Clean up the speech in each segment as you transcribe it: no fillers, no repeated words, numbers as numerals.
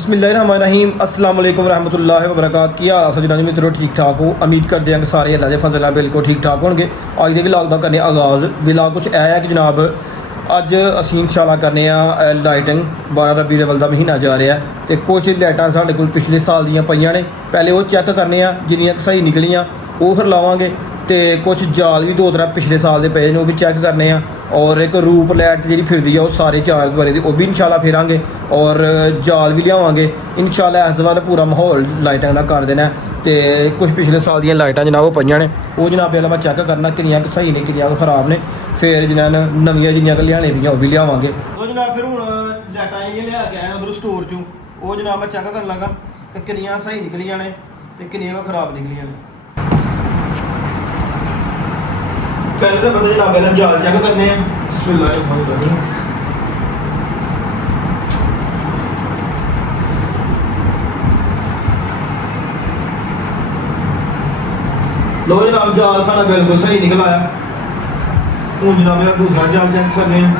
बिस्मिल्लाहिर्रहमानिर्रहीम अस्सलाम वालेकुम रहमतुल्लाहि व बरकात की हाल अस जनाब मित्रों ठीक ठाक हो। उम्मीद करते हैं कि सारे अल्लाह के फजल नाल बिल्कुल ठीक ठाक होंगे। अज के व्लॉग का करने आगाज़ व्लॉग कुछ है कि जनाब अज असीं इंशाअल्लाह करने लाइटिंग 12 रबी अव्वल का महीना जा रहा है तो कुछ लाइटां साढ़े कोल पिछले साल दियां पईयां ने पहले वो चैक करने जिन्नियां सही निकलियां वो फिर लावांगे तो कुछ जाल भी 2-3 पिछले साल के पे ने वो भी चैक करने और एक रूप लाइट जी फिरदी है वो सारे 4 दुआरे की वो भी इंशाल्लाह फिरांगे और जाल भी लियावांगे इंशाल्लाह। इस बार पूरा माहौल लाइटां का कर देना तो कुछ पिछले साल दी लाइटां जनाब वो पईयां ने वो जनाब पहले मैं चैक करना किनियां सही ने किनियां खराब ने फिर जिन्होंने नवियां जिन्नियां लियाने भी वो भी लियावांगे। तो जनाब फिर हूँ लाइटां लिया के आए उधर स्टोर चों वो जनाब मैं चैक कर लगा कि किनियां सही निकलियां ने ते किनियां खराब निकलियां ने। पहले तो पता जनाब पहले जाल चेक करने हैं। लो जनाब जाल साढ़ा बिल्कुल सही निकल आया। हूँ जनाब दूसरा जाल चेक करने हैं।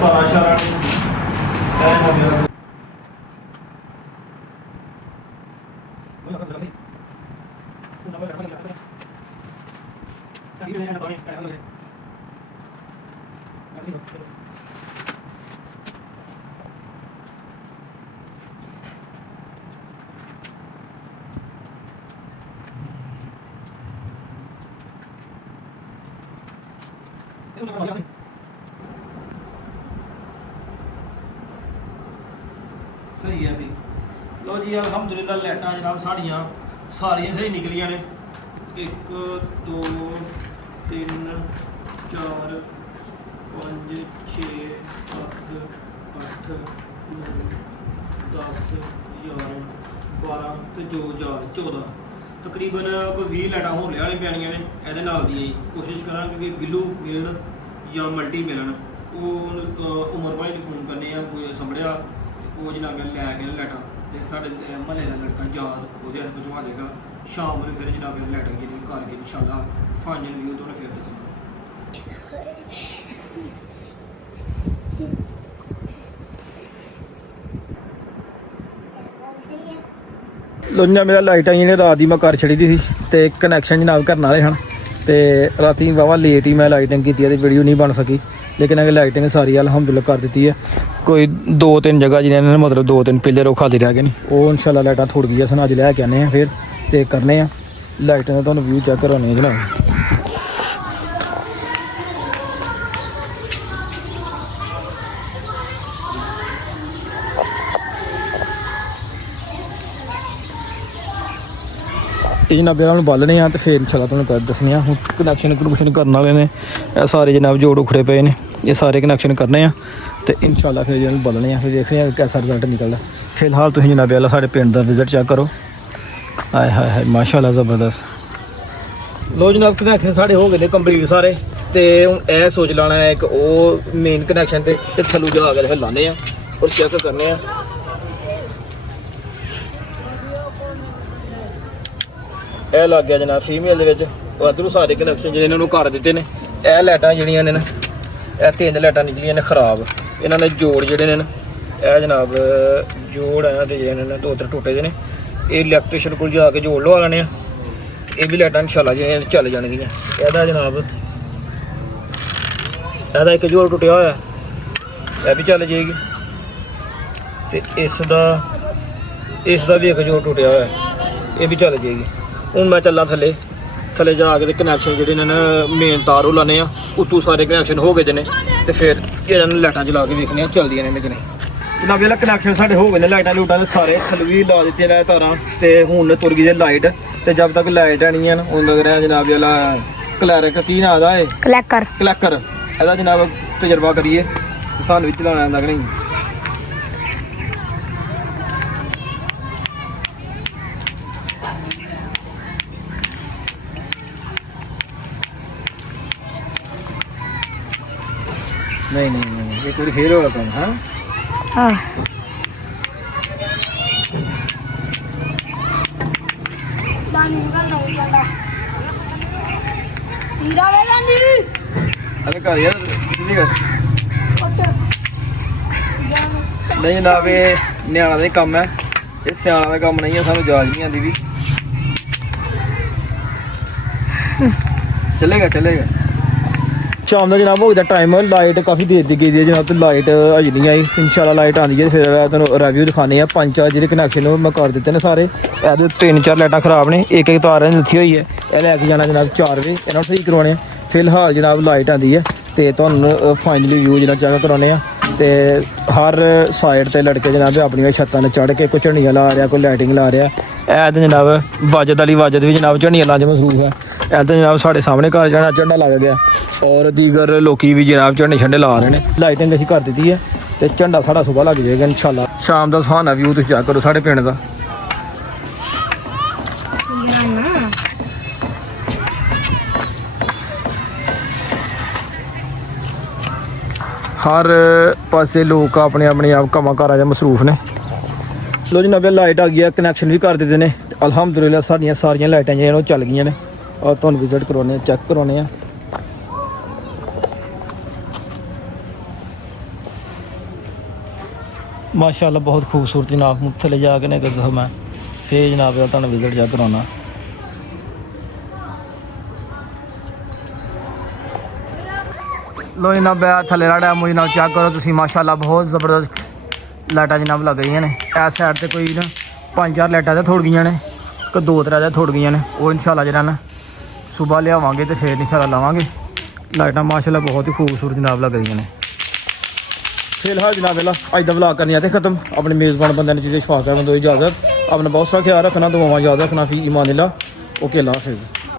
तारा शारा सही है भी। लो जी अलहमदुलिल्लाह लाइटां जनाब साड़ियाँ सारियां सही निकलियां ने 1 2 3 4 5 6 7 8 9 10 11 12 ਤੇ ਜੋ 14 तकरीबन कोई 20 लाइटां होर लिया पैनियां ने ਇਹਦੇ ਨਾਲ ਦੀ कोशिश करांगे कि बिलू मिलन या मल्टी मिलन वो उमर भाई ने फोन करने कोई संभड़िया वो जनाब लैके लाइटां तो साढ़े म्हल्ले का लड़का जाज वो पहुँचा देगा शाम में फिर जनाब लाइटां जी घर के इंशाल्लाह फाइनल व्यू तो फिर दस। लो जनाब मेरा लाइटां जी ने रात की मैं कर छड़ी दी तो कनैक्शन जनाब करने वाले हैं तो राती वावा लेट ही मैं लाइटिंग की वीडियो नहीं बन सकी लेकिन अगर लाइटिंग सारी अलहमदुलिल्लाह कर दी है। कोई 2-3 जगह जिन्हें मतलब 2-3 पिलर वो खाली रह गए नहीं वो इंशाल्लाह लाइटां थोड़ी गई अस अज लैके आने फिर तो करने लाइटें का तुहानूं व्यू चेक कराने जनाब। ये जनाब हम बालने तो फिर इंशाल्लाह तुहानूं दसने हूँ कनैक्शन करने वाले ने सारे जनाब जोड़ उखड़े पे ने ये सारे कनैक्शन करने तो इंशाल्लाह फिर जो बदलने फिर देखने कैसा रिजल्ट निकलता। फिलहाल तुम जनाब वाला साढ़े पिंड का विजिट चेक करो। आए हाय हाय माशाल्लाह ज़बरदस्त। लो जनाब कनैक्शन साढ़े हो गए कंप्लीट सारे तो हूँ यह सोच लाना है एक वो मेन कनैक्शन से थलू जा के फिर लाने और चेक करने यह लग गया जनाब फीमेल अदरू सारे कनैक्शन जो इन्होंने कर दिते हैं। यह लाइटां जड़ियां ने यह 3 लाइटां निकलियां ने खराब इन्होंने जोड़ जोड़े ने यह जनाब जोड़ है तो 2-3 टुटे दे ने ये इलैक्ट्रीशियन को जाके जोड़ लवा लैने ये भी लाइटां इंशाल्लाह जी चल जाएगियां। यदा जनाब यदा एक जोड़ टुटिया होया यह भी चल जाएगी तो इसका भी एक जोड़ टुटिया होया ये भी चल जाएगी। हूँ मैं चलना थले थले जाके कनैक्शन जोड़े ने मेन तार वो लाने उत्तों सारे कनैक्शन हो गए ने तो फिर ये लाइटां चला के देखने चलदियां ने कि नहीं। जनाब वाला कनैक्शन साढ़े हो गए लाइटां लूटां सारे थल भी ला दिते ने तारां तो हूँ तुर गई लाइट तो जब तक लाइट है नहीं हूँ लग रहा जनाब वाला क्लैरिक की ना है क्लैकर यदा जनाब तजर्बा करिए सानू भी चलाना आंदा कि नहीं। नहीं एक बार फिर होगा काम। हाँ अरे कर यार ਨਹੀਂ ਜਨਾਬ ਇਹ ਨਿਆਣਾ ਦਾ ਹੀ ਕੰਮ ਹੈ, ਇਹ ਸਿਆਣਾ ਦਾ ਕੰਮ ਨਹੀਂ ਹੈ, ਸਾਨੂੰ ਜਾਚ ਨਹੀਂ ਆਉਂਦੀ ਵੀ। ਚੱਲੇਗਾ ਸ਼ਾਮ ਦਾ ਜਨਾਬ ਹੋ ਗਿਆ ਟਾਈਮ, ਲਾਈਟ ਕਾਫੀ ਦੇਰ ਦੀ ਗਈ ਦੀ ਹੈ ਜਨਾਬ, ਤੇ ਲਾਈਟ ਅਜੇ ਨਹੀਂ ਆਈ। ਇੰਸ਼ਾਅੱਲਾ ਲਾਈਟ ਆਉਂਦੀ ਹੈ ਫਿਰ ਤੁਹਾਨੂੰ ਰਿਵਿਊ ਦਿਖਾਣੇ ਆ। 5-4 ਜਿਹੜੇ ਕਨੈਕਸ਼ਨ ਮੈਂ ਕਰ ਦਿੱਤੇ ਨੇ ਸਾਰੇ, ਇਹਦੇ 3-4 ਲਾਈਟਾਂ ਖਰਾਬ ਨੇ, ਇੱਕ ਤਾਰ ਇਹਨਾਂ ਦਿੱਤੀ ਹੋਈ ਹੈ, ਇਹ ਲੈ ਕੇ ਜਾਣਾ ਜਨਾਬ 4 ਵਜੇ, ਇਹਨਾਂ ਨੂੰ ਠੀਕ ਕਰਵਾਉਣੇ ਆ। ਫਿਲਹਾਲ ਜਨਾਬ ਲਾਈਟ ਆਉਂਦੀ ਹੈ ਤੇ ਤੁਹਾਨੂੰ ਫਾਈਨਲੀ ਵਿਊ ਜਿਹੜਾ ਚੈੱਕ ਕਰਾਉਣੇ ਆ। ਤੇ ਹਰ ਸਾਈਡ ਤੇ ਲੜਕੇ ਜਨਾਬ ਆਪਣੀਆਂ ਛੱਤਾਂ 'ਤੇ ਚੜ੍ਹ ਕੇ ਕੋਈ ਝੰਡੀਆਂ ਲਾ ਰਿਹਾ, ਕੋਈ ਲਾਈਟਿੰਗ ਲਾ ਰਿਹਾ। ਇਹ ਤਾਂ ਜਨਾਬ ਵਾਜਦ ਵਾਲੀ ਵਾਜਦ ਵੀ ਜਨਾਬ ਝੰਡੀਆਂ ਲਾ 'ਚ ਮਸਰੂਫ ਹੈ। ਇਹ ਤਾਂ ਜਨਾਬ ਸਾਡੇ ਸਾਹਮਣੇ ਘਰ ਜਾਣਾ ਝੰਡਾ ਲੱਗ ਗਿਆ, ਔਰ ਦੀਗਰ ਲੋਕੀ ਵੀ ਜਨਾਬ ਝੰਡੇ ਛੰਡੇ ਲਾ ਰਹੇ ਨੇ। ਲਾਈਟਿੰਗ ਅਸੀਂ ਕਰ ਦਿੱਤੀ ਹੈ ਤੇ ਝੰਡਾ ਸਾਡਾ ਸੁਬਾਹ ਲੱਗ ਜਾਏਗਾ ਇੰਸ਼ਾਅੱਲਾ। ਸ਼ਾਮ ਦਾ ਸੁਹਾਨਾ ਵਿਊ ਤੁਸੀਂ ਚੈੱਕ ਕਰੋ ਸਾਡੇ ਪਿੰਡ ਦਾ। ਹਰ ਪਾਸੇ ਲੋਕ ਆਪਣੇ ਆਪ ਕੰਮਾਂ ਕਾਰਾਂ 'ਚ ਮਸਰੂਫ ਨੇ। ਲੋ ਜਨਾਬ ਲਾਈਟ ਆ ਗਈ ਹੈ, ਕਨੈਕਸ਼ਨ ਵੀ ਕਰ ਦਿੱਤੇ ਨੇ ਅਲਹਮਦੁਲਿਲਾ। ਸਾਰੀਆਂ ਲਾਈਟਾਂ ਜਿਹੜੀਆਂ ਉਹ ਚੱਲ ਗਈਆਂ ਨੇ, ਔਰ ਤੁਹਾਨੂੰ ਵਿਜ਼ਿਟ ਕਰਵਾਉਣੇ ਚੈੱਕ ਕਰਵਾਉਣੇ ਆ। ਮਾਸ਼ਾਅੱਲਾ ਬਹੁਤ ਖੂਬਸੂਰਤ ਜਨਾਬ। ਥੱਲੇ ਜਾ ਕੇ ਨੇ ਕਰਦਾ ਮੈਂ ਫੇਰ ਜਨਾਬ ਦਾ ਤੁਹਾਨੂੰ ਵਿਜ਼ਿਟ ਚੈੱਕ ਕਰਾਉਣਾ। ਲੋ ਜਨਾਬ ਥੱਲੇ ਦਾ ਡੈਮੋ ਜਨਾਬ ਚੈੱਕ ਕਰੋ ਤੁਸੀਂ। ਮਾਸ਼ਾਅੱਲਾ ਬਹੁਤ ਜ਼ਬਰਦਸਤ ਲਾਈਟਾਂ ਜਨਾਬ ਲੱਗ ਰਹੀਆਂ ਨੇ। ਇਸ ਸਾਈਡ ਤੇ ਕੋਈ ਨਾ 5-4 ਲਾਈਟਾਂ ਤਾਂ ਥੋੜ ਗਈਆਂ ਨੇ, ਕੋਈ 2-3 ਤਾਂ ਥੋੜ ਗਈਆਂ ਨੇ। ਉਹ ਇੰਸ਼ਾਅੱਲਾ ਜਿਹੜਾ ਨਾ ਸੁਬਾਹ ਲਿਆਵਾਂਗੇ ਤੇ ਫਿਰ ਇੰਸ਼ਾਅੱਲਾ ਲਾਵਾਂਗੇ। ਲਾਈਟਾਂ ਮਾਸ਼ਾਅੱਲਾ ਬਹੁਤ ਹੀ ਖੂਬਸੂਰਤ ਜਨਾਬ ਲੱਗ ਰਹੀਆਂ ਨੇ। ਫਿਲਹਾਲ ਜਨਾਬ ਅੱਜ ਦਾ ਵਲੌਗ ਕਰਨੀ ਆ ਤੇ ਖਤਮ। ਆਪਣੇ ਮੇਜ਼ਬਾਨ ਬੰਦਿਆਂ ਨੇ ਚੀਜ਼ਾਂ ਸ਼ਫਾ ਕਰਨ ਤੋਂ ਇਜਾਜ਼ਤ। ਆਪਣਾ ਬਹੁਤ ਸਾਰਾ ਖਿਆਲ ਰੱਖਣਾ, ਦੁਆਵਾਂ ਯਾਦ ਰੱਖਣਾ। ਫੀ ਈਮਾਨ ਅੱਲਾ। ਓਕੇ, ਅੱਲਾ ਹਾਫਿਜ਼।